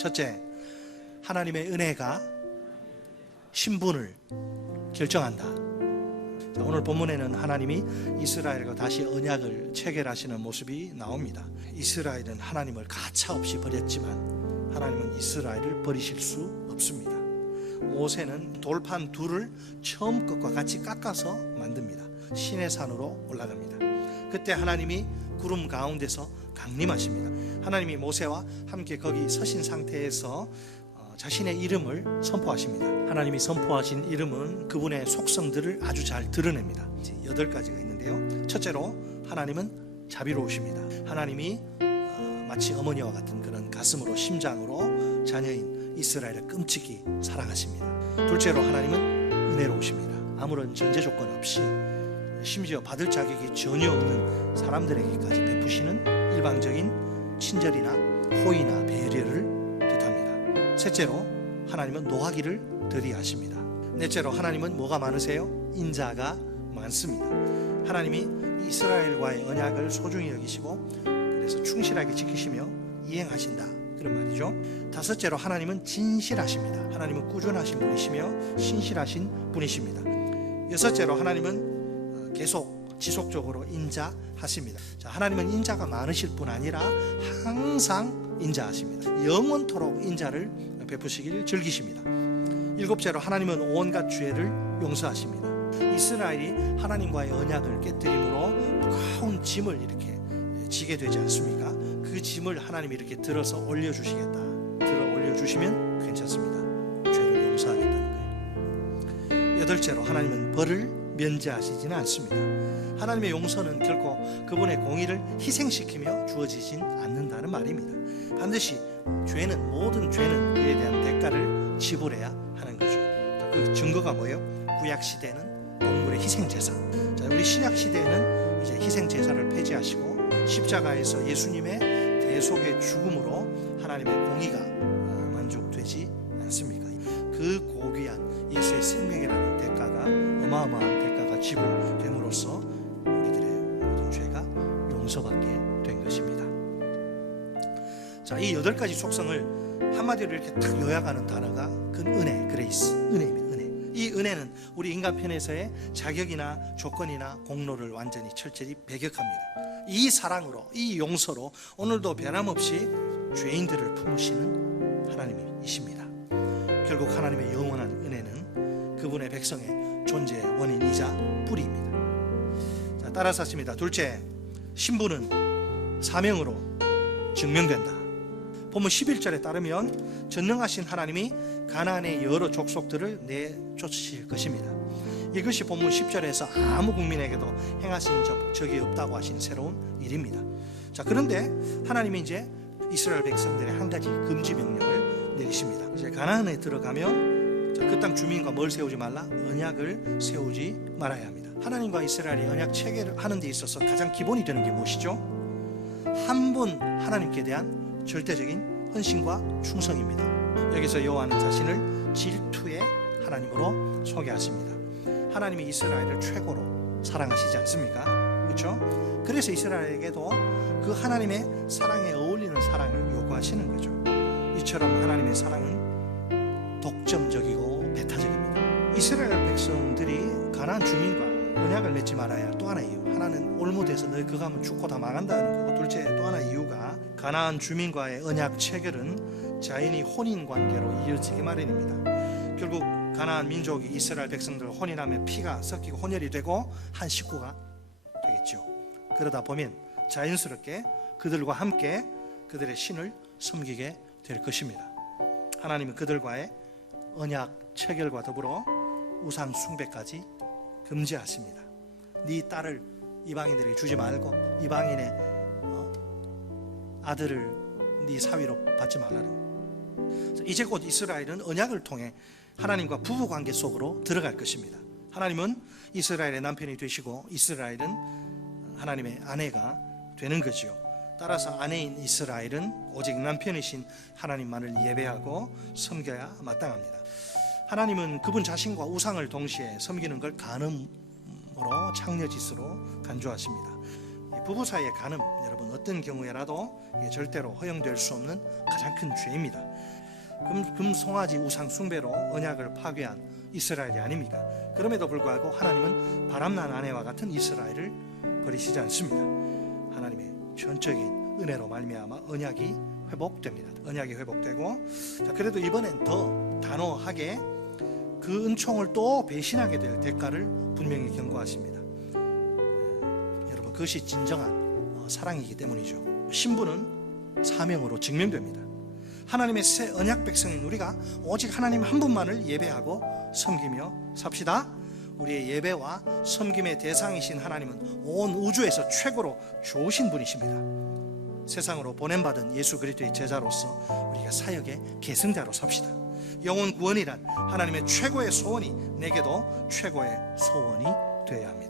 첫째, 하나님의 은혜가 신분을 결정한다. 자, 오늘 본문에는 하나님이 이스라엘과 다시 언약을 체결하시는 모습이 나옵니다. 이스라엘은 하나님을 가차없이 버렸지만 하나님은 이스라엘을 버리실 수 없습니다. 모세는 돌판 둘을 처음 것과 같이 깎아서 만듭니다. 신의 산으로 올라갑니다. 그때 하나님이 구름 가운데서 강림하십니다. 하나님이 모세와 함께 거기 서신 상태에서 어, 자신의 이름을 선포하십니다. 하나님이 선포하신 이름은 그분의 속성들을 아주 잘 드러냅니다. 여덟 가지가 있는데요. 첫째로 하나님은 자비로우십니다. 하나님이 어, 마치 어머니와 같은 그런 가슴으로 심장으로 자녀인 이스라엘을 끔찍이 사랑하십니다. 둘째로 하나님은 은혜로우십니다. 아무런 전제 조건 없이 심지어 받을 자격이 전혀 없는 사람들에게까지 베푸시는 일방적인 친절이나 호의나 배려를 뜻합니다. 셋째로 하나님은 노하기를 더디하십니다. 넷째로 하나님은 뭐가 많으세요? 인자가 많습니다. 하나님이 이스라엘과의 언약을 소중히 여기시고 그래서 충실하게 지키시며 이행하신다. 그런 말이죠. 다섯째로 하나님은 진실하십니다. 하나님은 꾸준하신 분이시며 신실하신 분이십니다. 여섯째로 하나님은 어, 계속 지속적으로 인자하십니다. 자, 하나님은 인자가 많으실 뿐 아니라 항상 인자하십니다. 영원토록 인자를 베푸시기를 즐기십니다. 일곱째로 하나님은 온갖 죄를 용서하십니다. 이스라엘이 하나님과의 언약을 깨뜨림으로 무거운 짐을 이렇게 지게 되지 않습니까? 그 짐을 하나님이 이렇게 들어서 올려주시겠다. 들어 올려주시면 괜찮습니다. 죄를 용서하겠다는 거예요. 여덟째로 하나님은 벌을 면제하시지는 않습니다. 하나님의 용서는 결코 그분의 공의를 희생시키며 주어지진 않는다는 말입니다. 반드시 죄는 모든 죄는 그에 대한 대가를 지불해야 하는 거죠. 그 증거가 뭐예요? 구약 시대는 동물의 희생 제사. 자, 우리 신약 시대에는 이제 희생 제사를 폐지하시고 십자가에서 예수님의 대속의 죽음으로 하나님의 공의가 어, 만족되지 않습니까? 그 고귀한 예수의 생명이라는 대가가 어마어마한 대가가 지불됨으로써 우리들의 모든 죄가 용서받게 된 것입니다. 자, 이 여덟 가지 속성을 한마디로 이렇게 딱 요약하는 단어가 그 은혜, 그레이스, 은혜입니다. 은혜. 이 은혜는 우리 인간 편에서의 자격이나 조건이나 공로를 완전히 철저히 배격합니다. 이 사랑으로, 이 용서로 오늘도 변함없이 죄인들을 품으시는. 결국 하나님의 영원한 은혜는 그분의 백성의 존재의 원인이자 뿌리입니다. 자, 따라서 하십니다. 둘째, 신부는 사명으로 증명된다. 본문 11절에 따르면 전능하신 하나님이 가나안의 여러 족속들을 내쫓으실 것입니다. 이것이 본문 10절에서 아무 국민에게도 행하신 적, 적이 없다고 하신 새로운 일입니다. 자, 그런데 하나님이 이제 이스라엘 백성들의 한 가지 금지 명령을 내리십니다. 이제 가나안에 들어가면 그 땅 주민과 뭘 세우지 말라? 언약을 세우지 말아야 합니다. 하나님과 이스라엘이 언약 체계를 하는 데 있어서 가장 기본이 되는 게 무엇이죠? 한 분 하나님께 대한 절대적인 헌신과 충성입니다. 여기서 여호와는 자신을 질투의 하나님으로 소개하십니다. 하나님이 이스라엘을 최고로 사랑하시지 않습니까? 그렇죠? 그래서 이스라엘에게도 그 하나님의 사랑에 어울리는 사랑을 요구하시는 거죠. 이처럼 하나님의 사랑은 독점적이고 배타적입니다. 이스라엘 백성들이 가나안 주민과 언약을 맺지 말아야 또 하나 이유. 하나는 올무대에서 너희 그거 하면 죽고 다 망한다는 거고 둘째 또 하나 이유가 가나안 주민과의 언약 체결은 자연히 혼인 관계로 이어지기 마련입니다. 결국 가나안 민족이 이스라엘 백성들 혼인하면 피가 섞이고 혼혈이 되고 한 식구가 되겠죠. 그러다 보면 자연스럽게 그들과 함께 그들의 신을 섬기게 될 것입니다. 하나님은 그들과의 언약 체결과 더불어 우상 숭배까지 금지하십니다. 네 딸을 이방인들에게 주지 말고 이방인의 어, 아들을 네 사위로 받지 말라는. 이제 곧 이스라엘은 언약을 통해 하나님과 부부 관계 속으로 들어갈 것입니다. 하나님은 이스라엘의 남편이 되시고 이스라엘은 하나님의 아내가 되는 거지요. 따라서 아내인 이스라엘은 오직 남편이신 하나님만을 예배하고 섬겨야 마땅합니다. 하나님은 그분 자신과 우상을 동시에 섬기는 걸 간음으로 창녀짓으로 간주하십니다. 부부 사이의 간음 여러분 어떤 경우에라도 절대로 허용될 수 없는 가장 큰 죄입니다. 금, 금송아지 우상 숭배로 언약을 파괴한 이스라엘이 아닙니까? 그럼에도 불구하고 하나님은 바람난 아내와 같은 이스라엘을 버리시지 않습니다. 하나님의 전적인 은혜로 말미암아 언약이 회복됩니다. 언약이 회복되고 자 그래도 이번엔 더 단호하게 그 은총을 또 배신하게 될 대가를 분명히 경고하십니다. 예, 여러분 그것이 진정한 어, 사랑이기 때문이죠. 신부는 사명으로 증명됩니다. 하나님의 새 언약 백성인 우리가 오직 하나님 한 분만을 예배하고 섬기며 삽시다. 우리의 예배와 섬김의 대상이신 하나님은 온 우주에서 최고로 좋으신 분이십니다. 세상으로 보냄받은 예수 그리스도의 제자로서 우리가 사역의 계승자로 삽시다. 영혼 구원이란 하나님의 최고의 소원이 내게도 최고의 소원이 되어야 합니다.